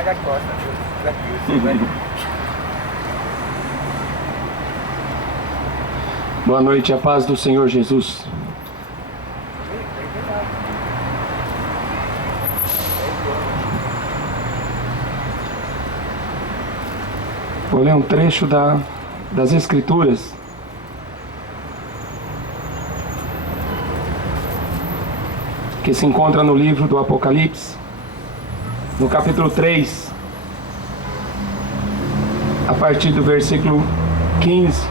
guarda-costas, tranquilo. Boa noite, a paz do Senhor Jesus. Vou ler um trecho das Escrituras. Que se encontra no livro do Apocalipse, no capítulo 3, a partir do versículo 15.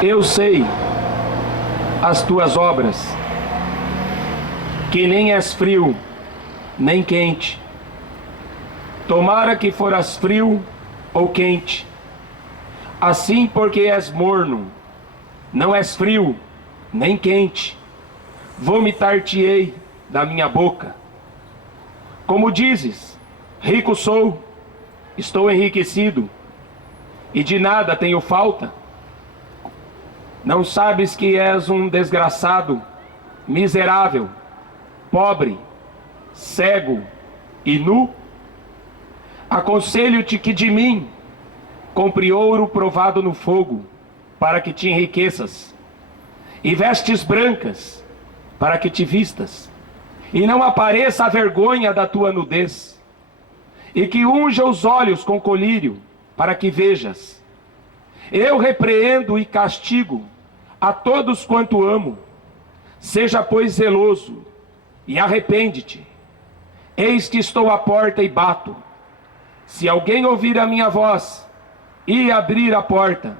Eu sei as tuas obras, que nem és frio, nem quente. Tomara que foras frio ou quente. Assim, porque és morno, não és frio, nem quente, vomitar-te-ei da minha boca. Como dizes, rico sou, estou enriquecido, e de nada tenho falta. Não sabes que és um desgraçado, miserável, pobre, cego e nu? Aconselho-te que de mim compre ouro provado no fogo, para que te enriqueças, e vestes brancas, para que te vistas, e não apareça a vergonha da tua nudez, e que unja os olhos com colírio, para que vejas. Eu repreendo e castigo a todos quanto amo. Seja, pois, zeloso, e arrepende-te. Eis que estou à porta e bato. Se alguém ouvir a minha voz e abrir a porta,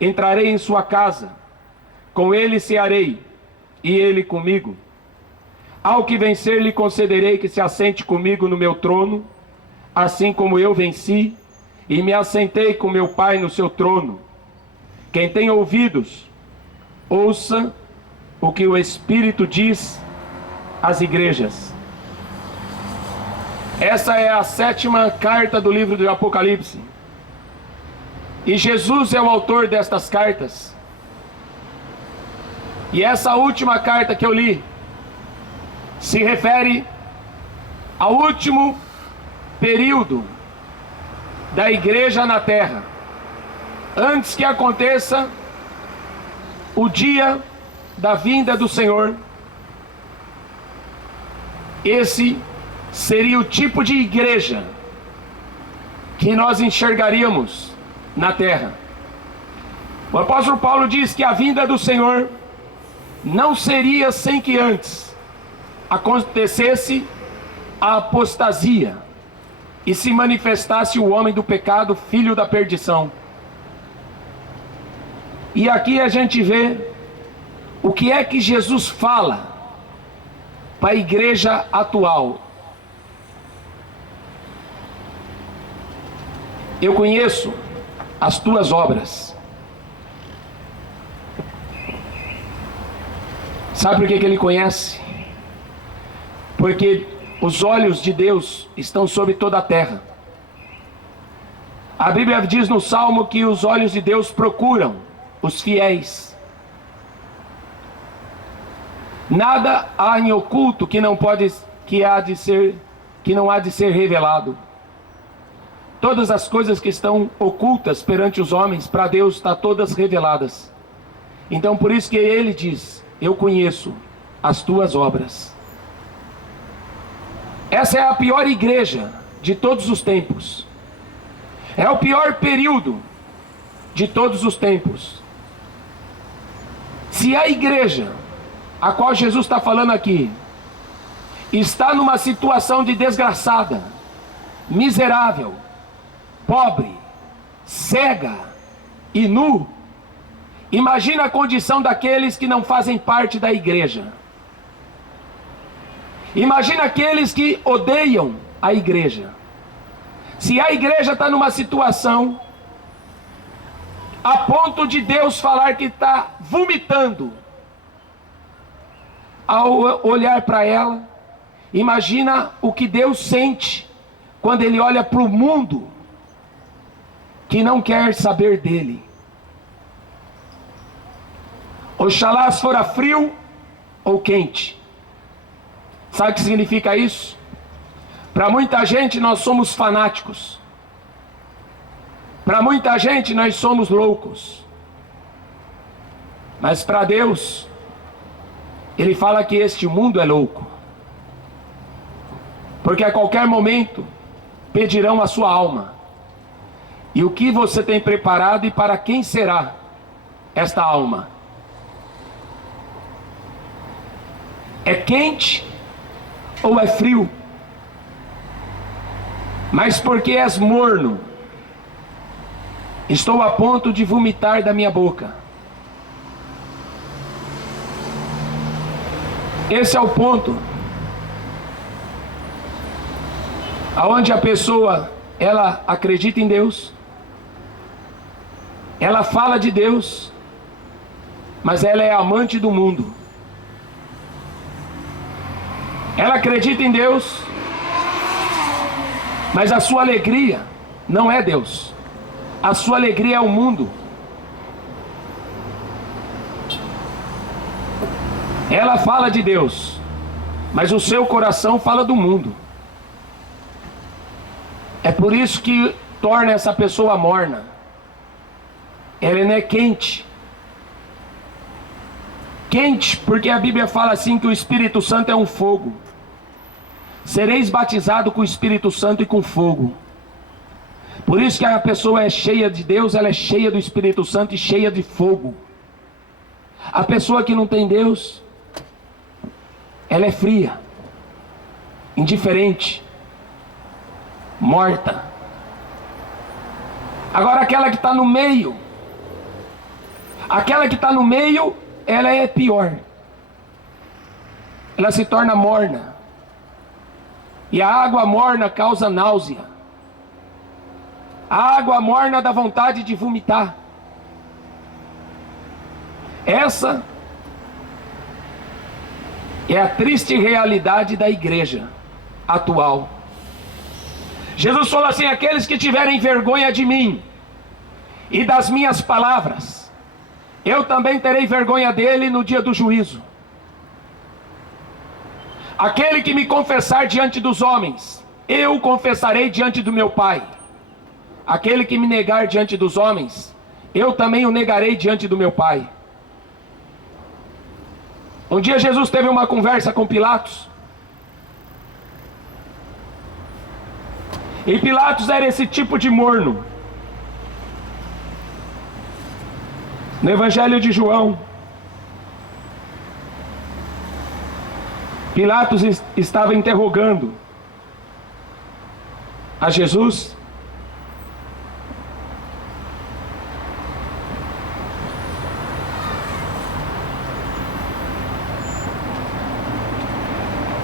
entrarei em sua casa, com ele cearei, e ele comigo. Ao que vencer lhe concederei que se assente comigo no meu trono, assim como eu venci, e me assentei com meu Pai no seu trono. Quem tem ouvidos, ouça o que o Espírito diz às igrejas. Essa é a 7ª carta do livro do Apocalipse. E Jesus é o autor destas cartas. E essa última carta que eu li se refere ao último período da igreja na terra, antes que aconteça o dia da vinda do Senhor. Esse seria o tipo de igreja que nós enxergaríamos na terra. O apóstolo Paulo diz que a vinda do Senhor não seria sem que antes acontecesse a apostasia e se manifestasse o homem do pecado, filho da perdição. E aqui a gente vê o que é que Jesus fala para a igreja atual. Eu conheço as tuas obras. Sabe por que ele conhece? Porque os olhos de Deus estão sobre toda a terra. A Bíblia diz no Salmo que os olhos de Deus procuram os fiéis. Nada há em oculto que não há de ser revelado. Todas as coisas que estão ocultas perante os homens, para Deus estão todas reveladas. Então por isso que ele diz: eu conheço as tuas obras. Essa é a pior igreja de todos os tempos. É o pior período de todos os tempos. Se a igreja a qual Jesus está falando aqui está numa situação de desgraçada, miserável, pobre, cega e nu, imagina a condição daqueles que não fazem parte da igreja. Imagina aqueles que odeiam a igreja. Se a igreja está numa situação a ponto de Deus falar que está vomitando ao olhar para ela, imagina o que Deus sente quando Ele olha para o mundo que não quer saber dele. Oxalá fora frio ou quente. Sabe o que significa isso? Para muita gente nós somos fanáticos. Para muita gente nós somos loucos. Mas para Deus, Ele fala que este mundo é louco. Porque a qualquer momento pedirão a sua alma. E o que você tem preparado e para quem será esta alma? É quente ou é frio? Mas porque és morno, estou a ponto de vomitar da minha boca. Esse é o ponto aonde a pessoa, ela acredita em Deus, ela fala de Deus, mas ela é amante do mundo. Ela acredita em Deus, mas a sua alegria não é Deus. A sua alegria é o mundo. Ela fala de Deus, mas o seu coração fala do mundo. É por isso que torna essa pessoa morna. Ela não é quente. Quente porque a Bíblia fala assim que o Espírito Santo é um fogo. Sereis batizados com o Espírito Santo e com fogo. Por isso que a pessoa é cheia de Deus, ela é cheia do Espírito Santo e cheia de fogo. A pessoa que não tem Deus, ela é fria, indiferente, morta. Agora aquela que está no meio, ela é pior. Ela se torna morna. E a água morna causa náusea. A água morna dá vontade de vomitar. Essa é a triste realidade da igreja atual. Jesus falou assim: aqueles que tiverem vergonha de mim e das minhas palavras, eu também terei vergonha dele no dia do juízo. Aquele que me confessar diante dos homens, eu confessarei diante do meu Pai. Aquele que me negar diante dos homens, eu também o negarei diante do meu Pai. Um dia Jesus teve uma conversa com Pilatos. E Pilatos era esse tipo de morno. No Evangelho de João, Pilatos estava interrogando a Jesus.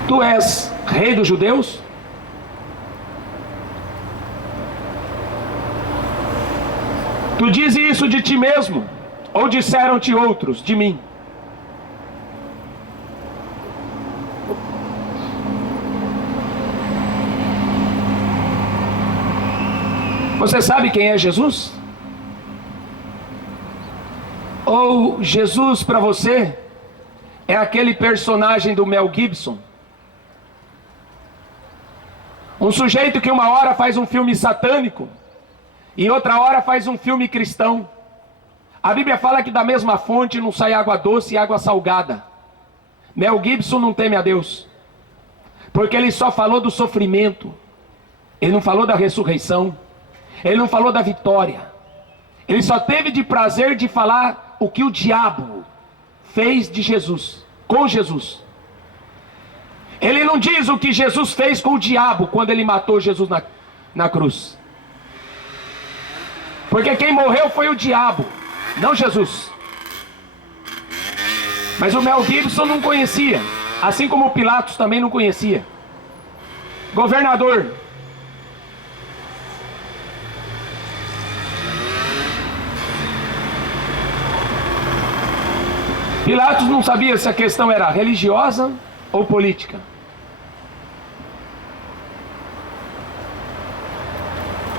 Tu és rei dos judeus? Tu dizes isso de ti mesmo? Ou disseram-te outros de mim? Você sabe quem é Jesus? Ou Jesus para você é aquele personagem do Mel Gibson? Um sujeito que uma hora faz um filme satânico e outra hora faz um filme cristão. A Bíblia fala que da mesma fonte não sai água doce e água salgada. Mel Gibson não teme a Deus, porque ele só falou do sofrimento. Ele não falou da ressurreição. Ele não falou da vitória. Ele só teve de prazer de falar o que o diabo fez de Jesus, com Jesus. Ele não diz o que Jesus fez com o diabo quando ele matou Jesus na cruz. Porque quem morreu foi o diabo, não Jesus. Mas o Mel Gibson não conhecia, assim como o Pilatos também não conhecia. Governador. Pilatos não sabia se a questão era religiosa ou política.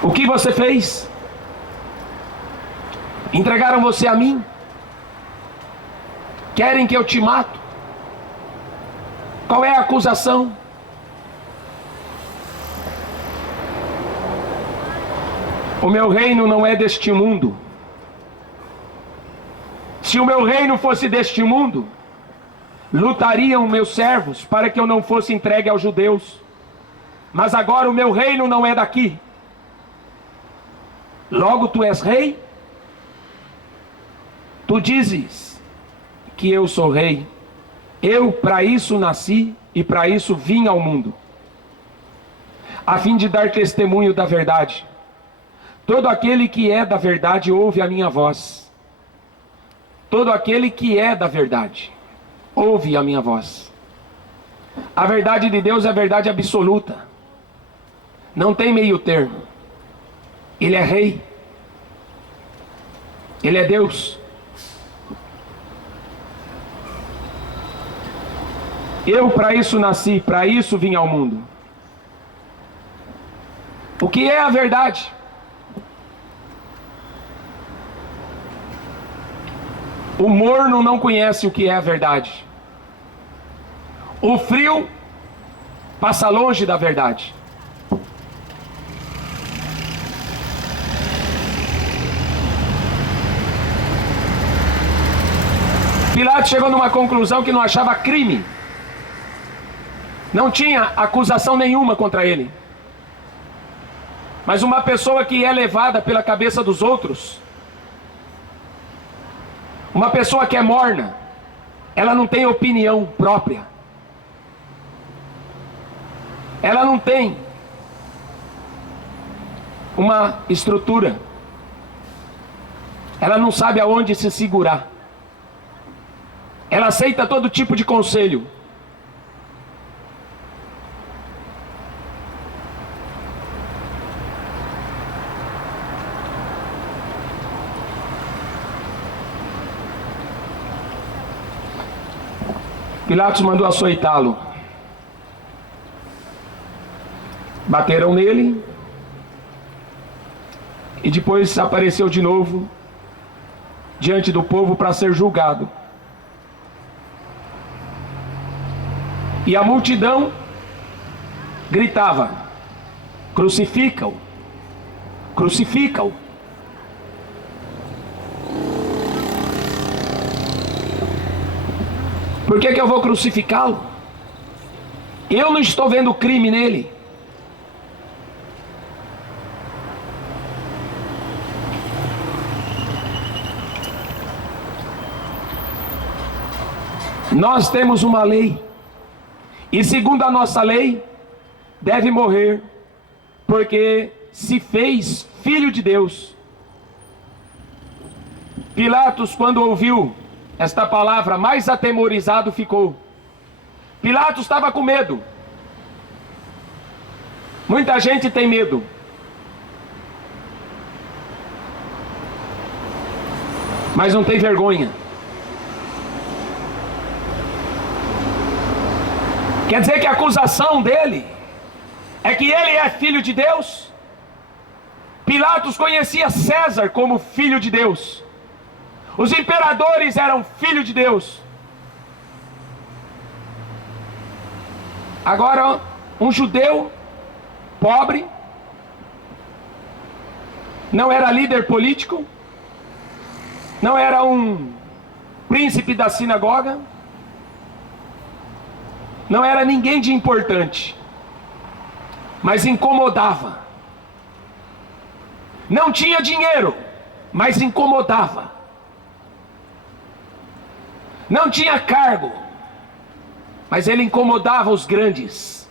O que você fez? Entregaram você a mim? Querem que eu te mato? Qual é a acusação? O meu reino não é deste mundo. Se o meu reino fosse deste mundo, lutariam meus servos para que eu não fosse entregue aos judeus. Mas agora o meu reino não é daqui. Logo tu és rei? Tu dizes que eu sou rei. Eu para isso nasci e para isso vim ao mundo, a fim de dar testemunho da verdade. Todo aquele que é da verdade ouve a minha voz. Todo aquele que é da verdade ouve a minha voz. A verdade de Deus é a verdade absoluta. Não tem meio termo. Ele é rei. Ele é Deus. Eu para isso nasci, para isso vim ao mundo. O que é a verdade? O morno não conhece o que é a verdade. O frio passa longe da verdade. Pilatos chegou numa conclusão que não achava crime. Não tinha acusação nenhuma contra ele. Mas uma pessoa que é levada pela cabeça dos outros, uma pessoa que é morna, ela não tem opinião própria. Ela não tem uma estrutura. Ela não sabe aonde se segurar. Ela aceita todo tipo de conselho. Pilatos mandou açoitá-lo. Bateram nele. E depois apareceu de novo diante do povo para ser julgado. E a multidão gritava: crucifica-o, crucifica-o. Por que eu vou crucificá-lo? Eu não estou vendo crime nele. Nós temos uma lei. E segundo a nossa lei, deve morrer, porque se fez filho de Deus. Pilatos, quando ouviu esta palavra, mais atemorizado ficou. Pilatos estava com medo. Muita gente tem medo. Mas não tem vergonha. Quer dizer que a acusação dele é que ele é filho de Deus? Pilatos conhecia César como filho de Deus. Os imperadores eram filhos de Deus. Agora, um judeu pobre, não era líder político, não era um príncipe da sinagoga, não era ninguém de importante, mas incomodava. Não tinha dinheiro, mas incomodava. Não tinha cargo, mas ele incomodava os grandes.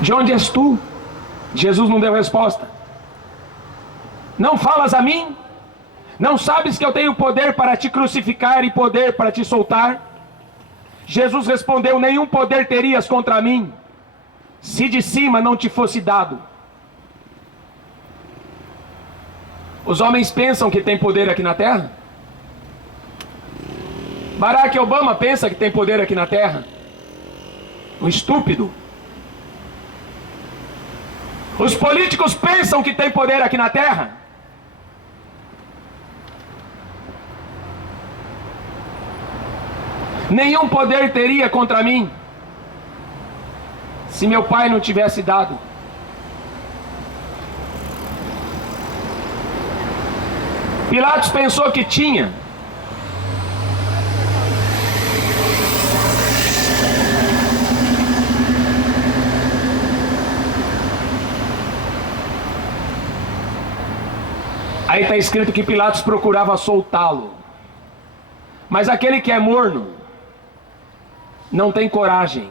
De onde és tu? Jesus não deu resposta. Não falas a mim? Não sabes que eu tenho poder para te crucificar e poder para te soltar? Jesus respondeu: nenhum poder terias contra mim, se de cima não te fosse dado. Os homens pensam que tem poder aqui na terra? Barack Obama pensa que tem poder aqui na terra? um estúpido. Os políticos pensam que têm poder aqui na terra. Nenhum poder teria contra mim se meu pai não tivesse dado. Pilatos pensou que tinha. Aí está escrito que Pilatos procurava soltá-lo. Mas aquele que é morno não tem coragem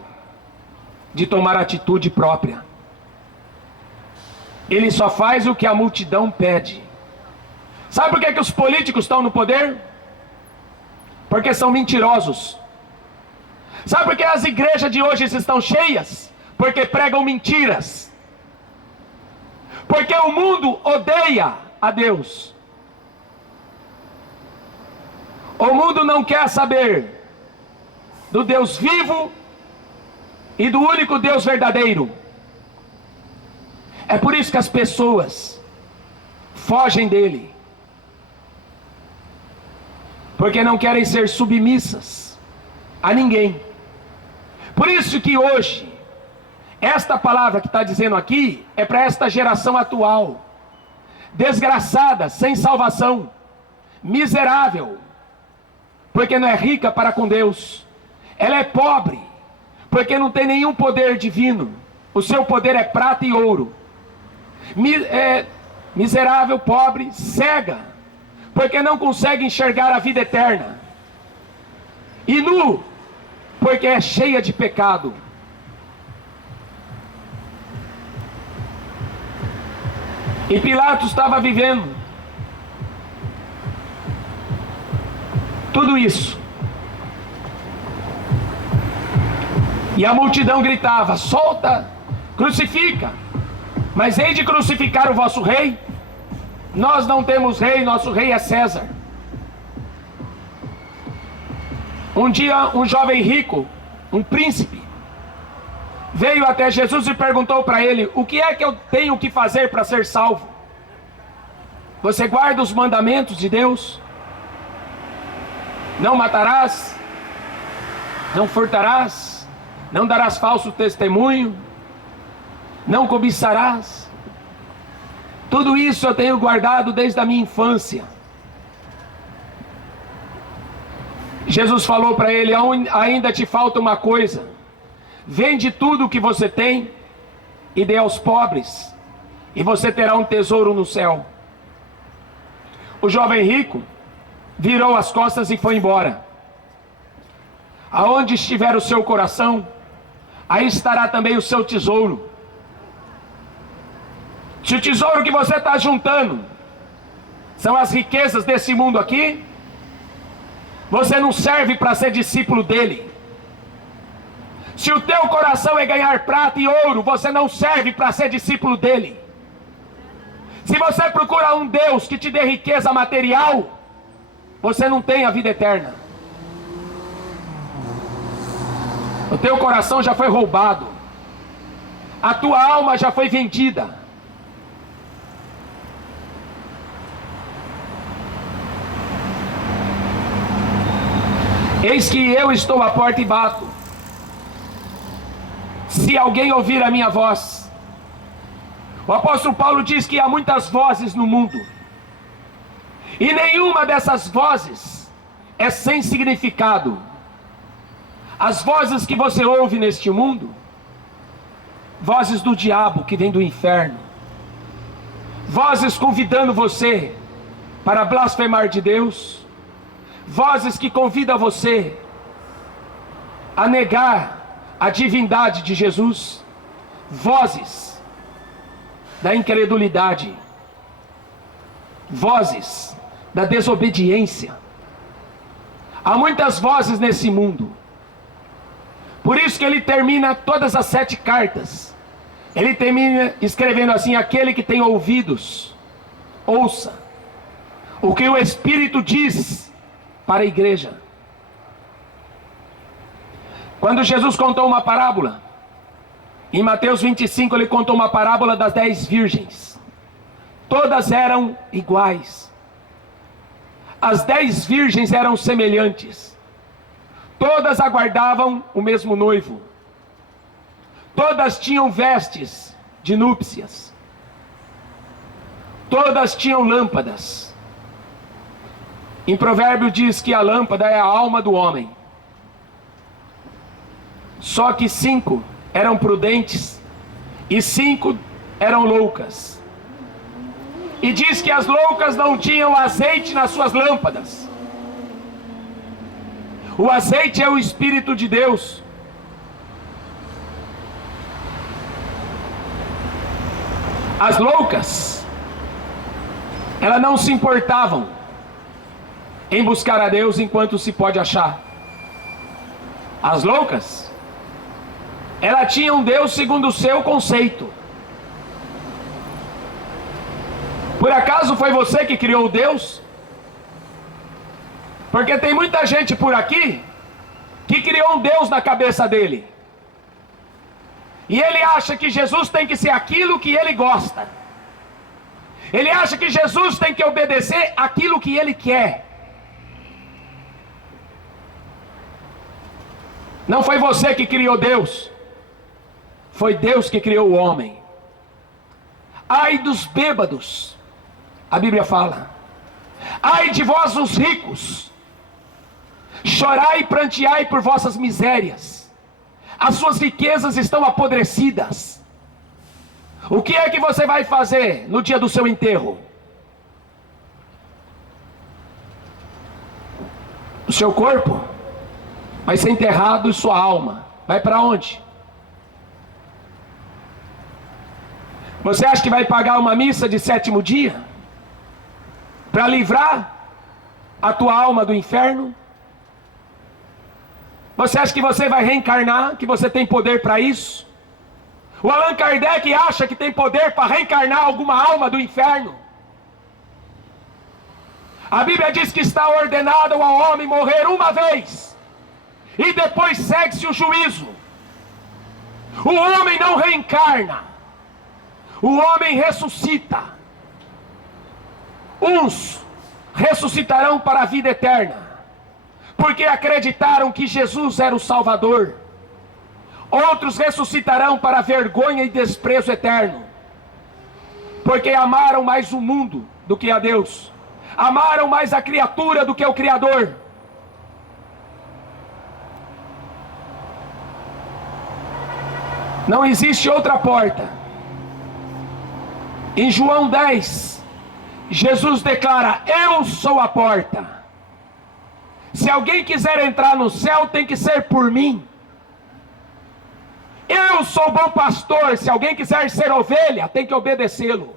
de tomar atitude própria. Ele só faz o que a multidão pede. Sabe por que os políticos estão no poder? Porque são mentirosos. Sabe por que as igrejas de hoje estão cheias? Porque pregam mentiras. Porque o mundo odeia a Deus. O mundo não quer saber do Deus vivo e do único Deus verdadeiro. É por isso que as pessoas fogem dele, porque não querem ser submissas a ninguém. Por isso que hoje esta palavra que está dizendo aqui é para esta geração atual, desgraçada, sem salvação, miserável, porque não é rica para com Deus. Ela é pobre, porque não tem nenhum poder divino. O seu poder é prata e ouro. Miserável, pobre, cega, porque não consegue enxergar a vida eterna. E nu, porque é cheia de pecado. E Pilatos estava vivendo tudo isso. E a multidão gritava: solta, crucifica. Mas hei de crucificar o vosso rei? Nós não temos rei, nosso rei é César. Um dia um jovem rico, um príncipe, veio até Jesus e perguntou para ele: o que é que eu tenho que fazer para ser salvo? Você guarda os mandamentos de Deus? Não matarás, não furtarás, não darás falso testemunho, não cobiçarás. Tudo isso eu tenho guardado desde a minha infância. Jesus falou para ele: ainda te falta uma coisa. Vende tudo o que você tem e dê aos pobres, e você terá um tesouro no céu. O jovem rico virou as costas e foi embora. Aonde estiver o seu coração, aí estará também o seu tesouro. Se o tesouro que você está juntando são as riquezas desse mundo aqui, você não serve para ser discípulo dele. Se o teu coração é ganhar prata e ouro, você não serve para ser discípulo dele. Se você procura um Deus que te dê riqueza material, você não tem a vida eterna. O teu coração já foi roubado. A tua alma já foi vendida. Eis que eu estou à porta e bato. Se alguém ouvir a minha voz. O apóstolo Paulo diz que há muitas vozes no mundo, e nenhuma dessas vozes é sem significado. As vozes que você ouve neste mundo, vozes do diabo que vem do inferno, vozes convidando você para blasfemar de Deus, vozes que convidam você a negar a divindade de Jesus, vozes da incredulidade, vozes da desobediência. Há muitas vozes nesse mundo. Por isso que ele termina todas as 7 cartas. Ele termina escrevendo assim: aquele que tem ouvidos, ouça o que o Espírito diz para a igreja. Quando Jesus contou uma parábola, em Mateus 25 ele contou uma parábola das 10 virgens. Todas eram iguais. As 10 virgens eram semelhantes. Todas aguardavam o mesmo noivo. Todas tinham vestes de núpcias. Todas tinham lâmpadas. Em Provérbio diz que a lâmpada é a alma do homem. Só que 5 eram prudentes e 5 eram loucas. E diz que as loucas não tinham azeite nas suas lâmpadas. O azeite é o Espírito de Deus. As loucas, elas não se importavam em buscar a Deus enquanto se pode achar. As loucas, elas tinham Deus segundo o seu conceito. Por acaso foi você que criou Deus? Porque tem muita gente por aqui que criou um Deus na cabeça dele. E ele acha que Jesus tem que ser aquilo que ele gosta. Ele acha que Jesus tem que obedecer aquilo que ele quer. Não foi você que criou Deus. Foi Deus que criou o homem. Ai dos bêbados, a Bíblia fala. Ai de vós os ricos, chorai e pranteai por vossas misérias. As suas riquezas estão apodrecidas. O que é que você vai fazer no dia do seu enterro? O seu corpo vai ser enterrado e sua alma vai para onde? Você acha que vai pagar uma missa de 7º dia para livrar a tua alma do inferno? Você acha que você vai reencarnar, que você tem poder para isso? O Allan Kardec acha que tem poder para reencarnar alguma alma do inferno. A Bíblia diz que está ordenado ao homem morrer uma vez, e depois segue-se o juízo. O homem não reencarna, o homem ressuscita. Uns ressuscitarão para a vida eterna, porque acreditaram que Jesus era o Salvador. Outros ressuscitarão para a vergonha e desprezo eterno, porque amaram mais o mundo do que a Deus, amaram mais a criatura do que o Criador. Não existe outra porta. Em João 10, Jesus declara: eu sou a porta. Se alguém quiser entrar no céu, tem que ser por mim. Eu sou o bom pastor. Se alguém quiser ser ovelha, tem que obedecê-lo.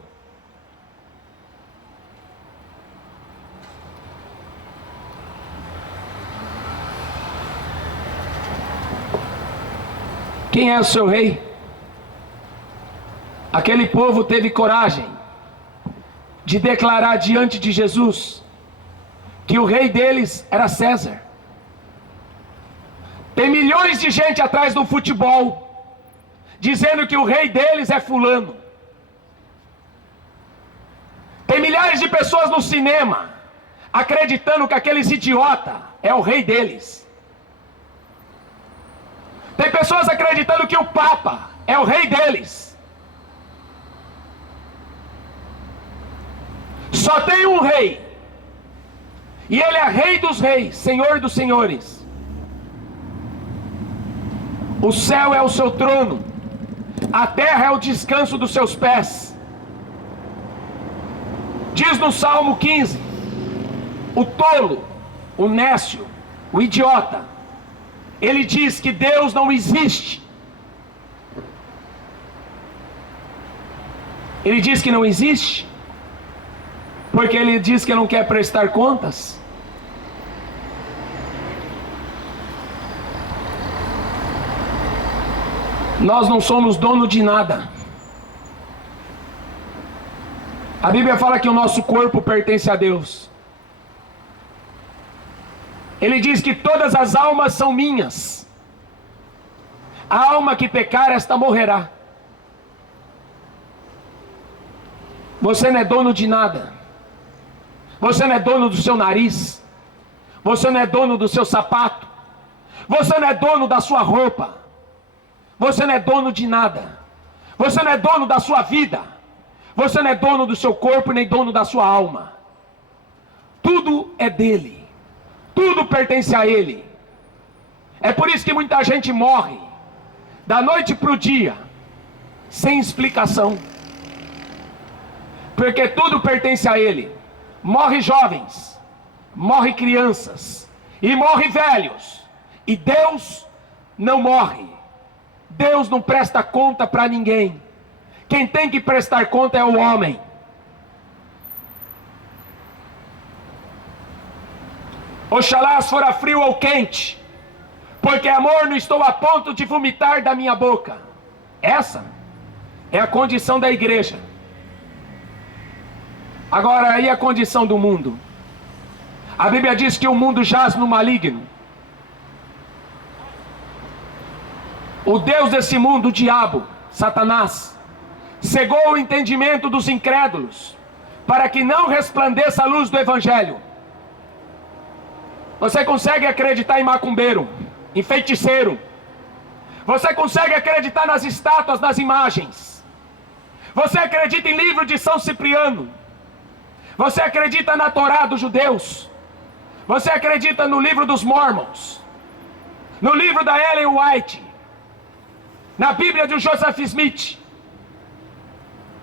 Quem é o seu rei? Aquele povo teve coragem de declarar diante de Jesus que o rei deles era César. Tem milhões de gente atrás do futebol dizendo que o rei deles é fulano. Tem milhares de pessoas no cinema acreditando que aqueles idiotas é o rei deles. Tem pessoas acreditando que o Papa é o rei deles. Só tem um rei, e ele é rei dos reis, senhor dos senhores. O céu é o seu trono, a terra é o descanso dos seus pés. Diz no Salmo 15, o tolo, o nécio, o idiota, ele diz que Deus não existe. Ele diz que não existe porque ele diz que não quer prestar contas. Nós não somos dono de nada. A Bíblia fala que o nosso corpo pertence a Deus. Ele diz que todas as almas são minhas. A alma que pecar, esta morrerá. Você não é dono de nada. Você não é dono do seu nariz. Você não é dono do seu sapato. Você não é dono da sua roupa. Você não é dono de nada. Você não é dono da sua vida. Você não é dono do seu corpo, nem dono da sua alma. Tudo é dele. Tudo pertence a ele. É por isso que muita gente morre da noite para o dia, sem explicação. Porque tudo pertence a ele. Morre jovens, morre crianças, e morre velhos. E Deus não morre. Deus não presta conta para ninguém. Quem tem que prestar conta é o homem. Oxalá fora frio ou quente, porque amor, não estou a ponto de vomitar da minha boca. Essa é a condição da igreja. Agora, aí a condição do mundo. A Bíblia diz que o mundo jaz no maligno. O Deus desse mundo, o diabo, Satanás, cegou o entendimento dos incrédulos, para que não resplandeça a luz do Evangelho. Você consegue acreditar em macumbeiro, em feiticeiro. Você consegue acreditar nas estátuas, nas imagens. Você acredita em livro de São Cipriano. Você acredita na Torá dos judeus. Você acredita no livro dos Mormons. No livro da Ellen White. Na Bíblia de Joseph Smith.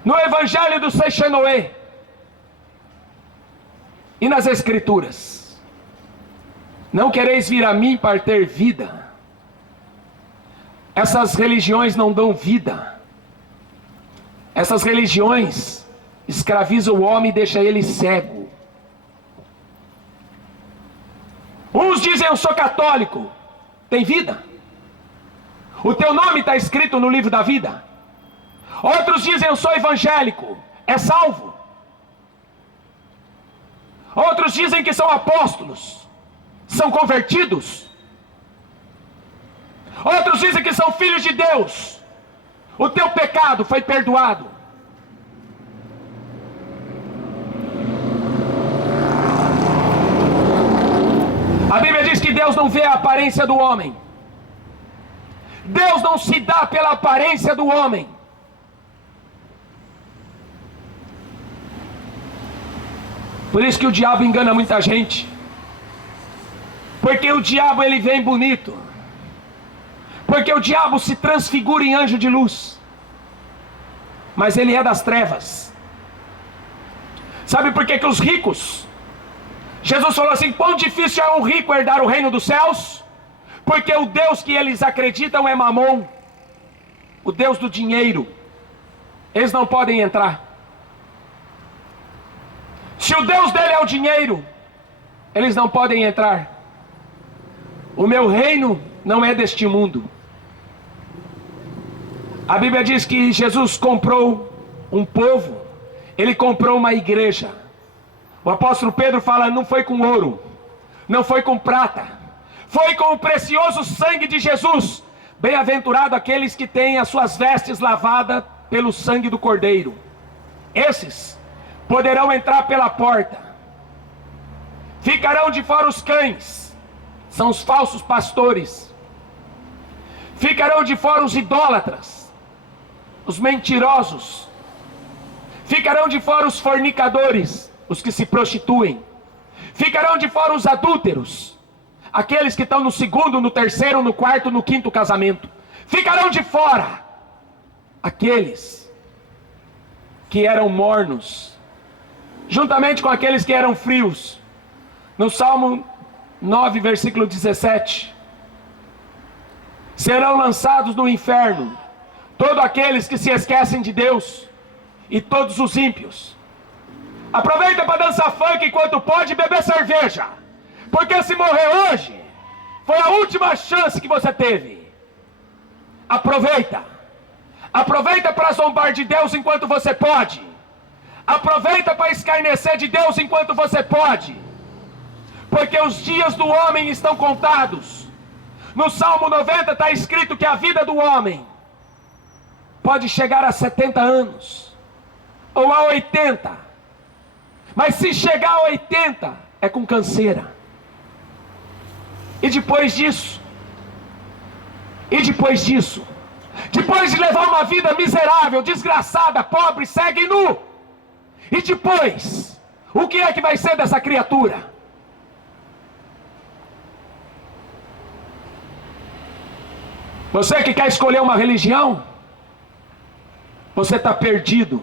No Evangelho do Seixenoé. E nas Escrituras. Não quereis vir a mim para ter vida. Essas religiões não dão vida. Essas religiões escravizam o homem e deixam ele cego. Uns dizem: eu sou católico. Tem vida? O teu nome está escrito no livro da vida. Outros dizem: eu sou evangélico. É salvo. Outros dizem que são apóstolos. São convertidos. Outros dizem que são filhos de Deus. O teu pecado foi perdoado. A Bíblia diz que Deus não vê a aparência do homem. Deus não se dá pela aparência do homem. Por isso que o diabo engana muita gente. Porque o diabo, ele vem bonito. Porque o diabo se transfigura em anjo de luz. Mas ele é das trevas. Sabe por que que os ricos... Jesus falou assim: quão difícil é um rico herdar o reino dos céus? Porque o Deus que eles acreditam é Mamon, o Deus do dinheiro. Eles não podem entrar. Se o Deus dele é o dinheiro, eles não podem entrar. O meu reino não é deste mundo. A Bíblia diz que Jesus comprou um povo. Ele comprou uma igreja. O apóstolo Pedro fala: não foi com ouro, não foi com prata, foi com o precioso sangue de Jesus. Bem-aventurado aqueles que têm as suas vestes lavadas pelo sangue do Cordeiro. Esses poderão entrar pela porta. Ficarão de fora os cães, são os falsos pastores. Ficarão de fora os idólatras, os mentirosos. Ficarão de fora os fornicadores, os que se prostituem. Ficarão de fora os adúlteros, aqueles que estão no segundo, no terceiro, no quarto, no quinto casamento. Ficarão de fora aqueles que eram mornos, juntamente com aqueles que eram frios. No Salmo 9, versículo 17: serão lançados no inferno todos aqueles que se esquecem de Deus e todos os ímpios. Aproveita para dançar funk enquanto pode, e beber cerveja. Porque se morrer hoje, foi a última chance que você teve. Aproveita. Aproveita para zombar de Deus enquanto você pode. Aproveita para escarnecer de Deus enquanto você pode. Porque os dias do homem estão contados. No Salmo 90 está escrito que a vida do homem pode chegar a 70 anos, ou a 80. Mas se chegar a 80, é com canseira. E depois disso, depois de levar uma vida miserável, desgraçada, pobre, cega e nu, e depois, o que é que vai ser dessa criatura? Você que quer escolher uma religião, você está perdido.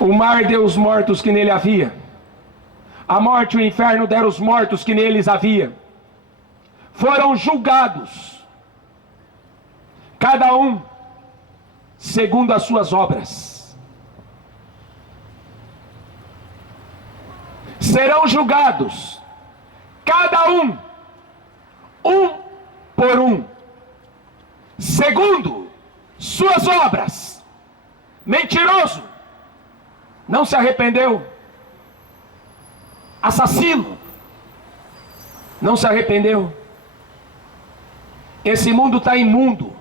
O mar deu os mortos que nele havia. A morte e o inferno deram os mortos que neles havia. Foram julgados, cada um segundo as suas obras. Serão julgados, cada um por um, segundo suas obras. Mentiroso, não se arrependeu. Assassino, não se arrependeu. Esse mundo está imundo.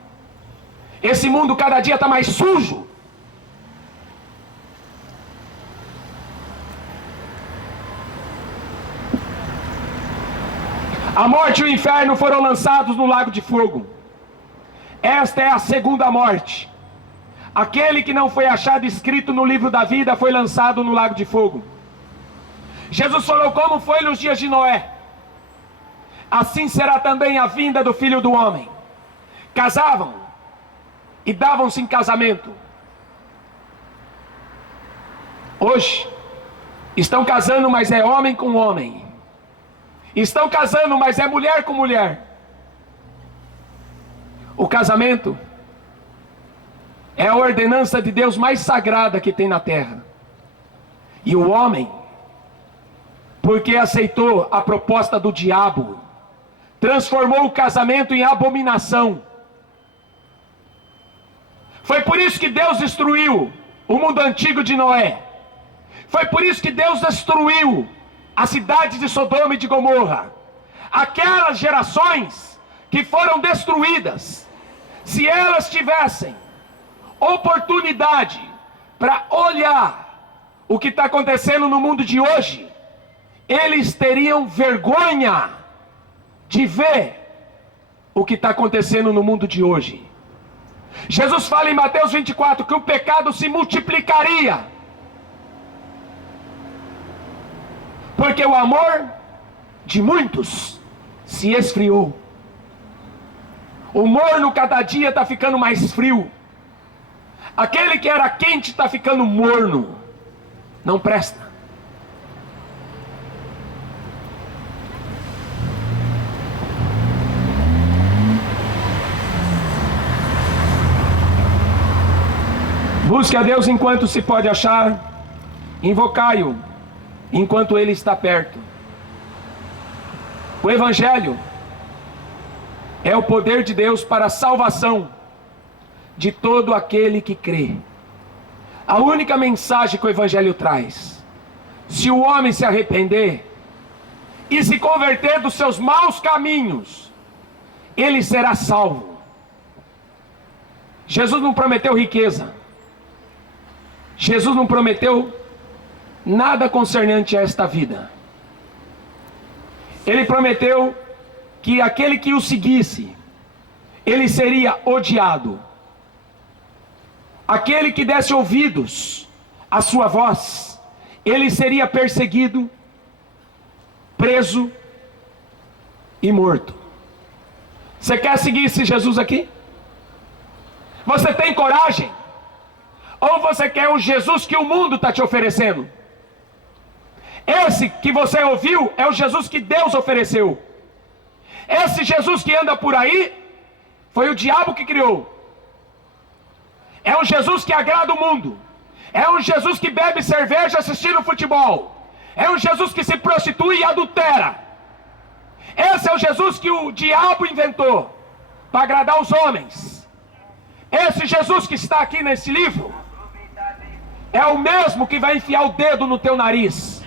Esse mundo cada dia está mais sujo. A morte e o inferno foram lançados no lago de fogo. Esta é a segunda morte. Aquele que não foi achado escrito no livro da vida foi lançado no lago de fogo. Jesus falou como foi nos dias de Noé. Assim será também a vinda do Filho do Homem. Casavam e davam-se em casamento. Hoje estão casando, mas é homem com homem. Estão casando, mas é mulher com mulher. O casamento é a ordenança de Deus mais sagrada que tem na terra. E o homem, porque aceitou a proposta do diabo, transformou o casamento em abominação. Foi por isso que Deus destruiu o mundo antigo de Noé. Foi por isso que Deus destruiu a cidade de Sodoma e de Gomorra. Aquelas gerações que foram destruídas, se elas tivessem oportunidade para olhar o que está acontecendo no mundo de hoje, eles teriam vergonha de ver o que está acontecendo no mundo de hoje. Jesus fala em Mateus 24 que o pecado se multiplicaria, porque o amor de muitos se esfriou. O morno cada dia está ficando mais frio. Aquele que era quente está ficando morno. Não presta. Busque a Deus enquanto se pode achar. Invocai-o enquanto Ele está perto. O Evangelho é o poder de Deus para a salvação de todo aquele que crê. A única mensagem que o Evangelho traz: se o homem se arrepender e se converter dos seus maus caminhos, ele será salvo. Jesus não prometeu riqueza. Jesus não prometeu nada concernente a esta vida. Ele prometeu que aquele que o seguisse, ele seria odiado. Aquele que desse ouvidos à sua voz, ele seria perseguido, preso e morto. Você quer seguir esse Jesus aqui? Você tem coragem? Ou você quer o Jesus que o mundo está te oferecendo? Esse que você ouviu é o Jesus que Deus ofereceu. Esse Jesus que anda por aí foi o diabo que criou. É um Jesus que agrada o mundo. É um Jesus que bebe cerveja assistindo futebol. É um Jesus que se prostitui e adultera. Esse é o Jesus que o diabo inventou. para agradar os homens. Esse Jesus que está aqui nesse livro é o mesmo que vai enfiar o dedo no teu nariz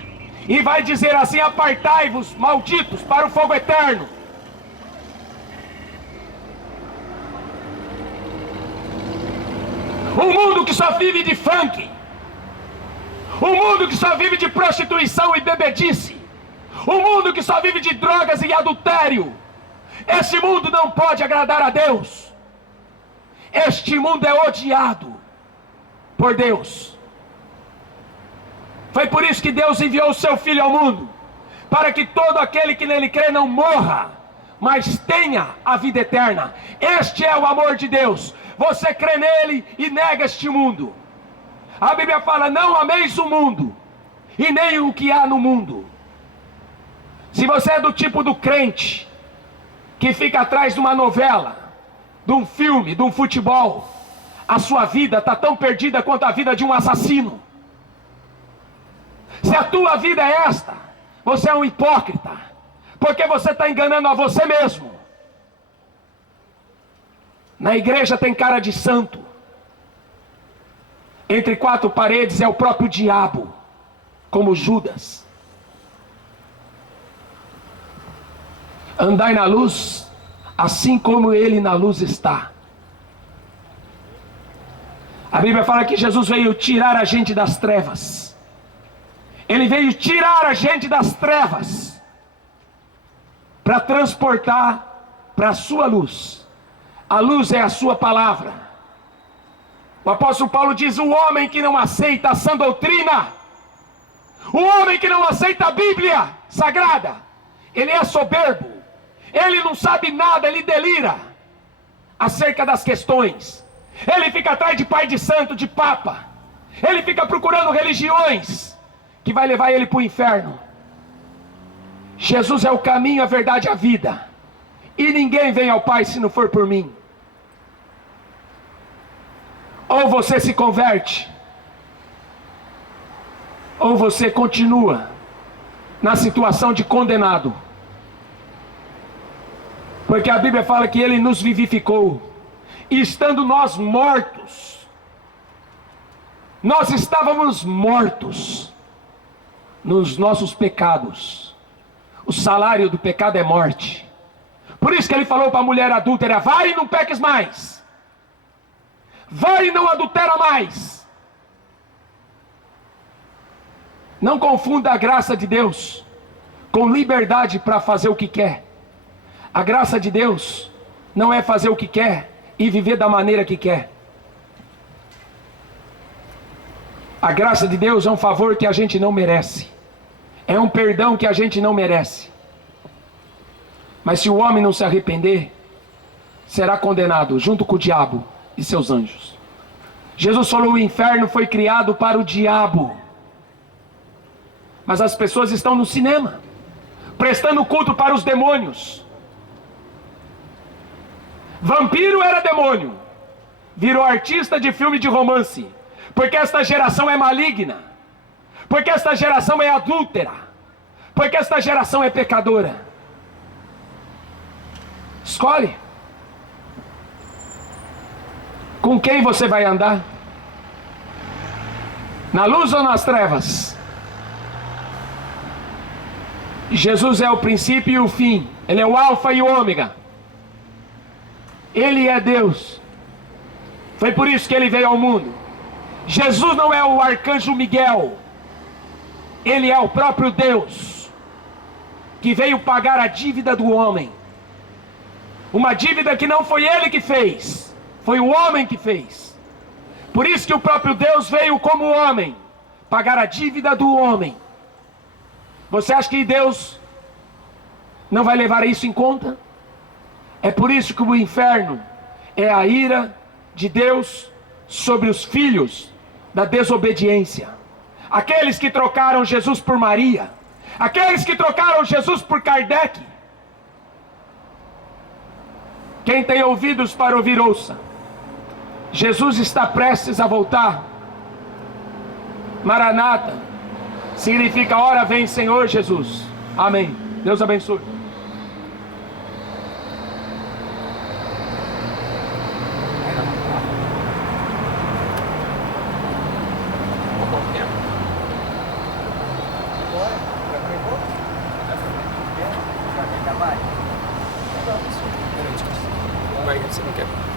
e vai dizer assim: apartai-vos, malditos, para o fogo eterno. Um mundo que só vive de funk, um mundo que só vive de prostituição e bebedice, um mundo que só vive de drogas e adultério. Esse mundo não pode agradar a Deus. Este mundo é odiado por Deus. Foi por isso que Deus enviou o seu Filho ao mundo, para que todo aquele que nele crê não morra, mas tenha a vida eterna. Este é o amor de Deus. Você crê nele e nega este mundo. A Bíblia fala: não ameis o mundo e nem o que há no mundo. Se você é do tipo do crente que fica atrás de uma novela, de um filme, de um futebol, a sua vida está tão perdida quanto a vida de um assassino. Se a tua vida é esta, você é um hipócrita, porque você está enganando a você mesmo. Na igreja tem cara de santo, entre quatro paredes é o próprio diabo, como Judas. Andai na luz, assim como ele na luz está. A Bíblia fala que Jesus veio tirar a gente das trevas. Ele veio tirar a gente das trevas para transportar para a sua luz. A luz é a sua palavra. O apóstolo Paulo diz: o homem que não aceita a sã doutrina, o homem que não aceita a Bíblia Sagrada, ele é soberbo, ele não sabe nada, ele delira acerca das questões. Ele fica atrás de pai de santo, de papa. Ele fica procurando religiões que vai levar ele para o inferno. Jesus é o caminho, a verdade e a vida, e ninguém vem ao Pai se não for por mim. Ou você se converte, ou você continua na situação de condenado. Porque a Bíblia fala que ele nos vivificou, e estando nós mortos, nós estávamos mortos nos nossos pecados. O salário do pecado é morte. Por isso que ele falou para a mulher adúltera: vai e não peques mais, vai e não adultera mais. Não confunda a graça de Deus com liberdade para fazer o que quer. A graça de Deus não é fazer o que quer e viver da maneira que quer. A graça de Deus é um favor que a gente não merece, é um perdão que a gente não merece. Mas se o homem não se arrepender, será condenado junto com o diabo e seus anjos. Jesus falou: o inferno foi criado para o diabo. Mas as pessoas estão no cinema, prestando culto para os demônios. Vampiro era demônio, virou artista de filme de romance, porque esta geração é maligna, porque esta geração é adúltera, porque esta geração é pecadora. Escolhe com quem você vai andar, na luz ou nas trevas. Jesus é o princípio e o fim, ele é o alfa e o ômega, ele é Deus. Foi por isso que ele veio ao mundo. Jesus não é o arcanjo Miguel, ele é o próprio Deus, que veio pagar a dívida do homem. Uma dívida que não foi ele que fez, foi o homem que fez. Por isso que o próprio Deus veio como homem, pagar a dívida do homem. Você acha que Deus não vai levar isso em conta? É por isso que o inferno é a ira de Deus sobre os filhos da desobediência. Aqueles que trocaram Jesus por Maria, aqueles que trocaram Jesus por Kardec. Quem tem ouvidos para ouvir, ouça. Jesus está prestes a voltar. Maranata significa: ora vem, Senhor Jesus. Amém. Deus abençoe. Vai, você não quer.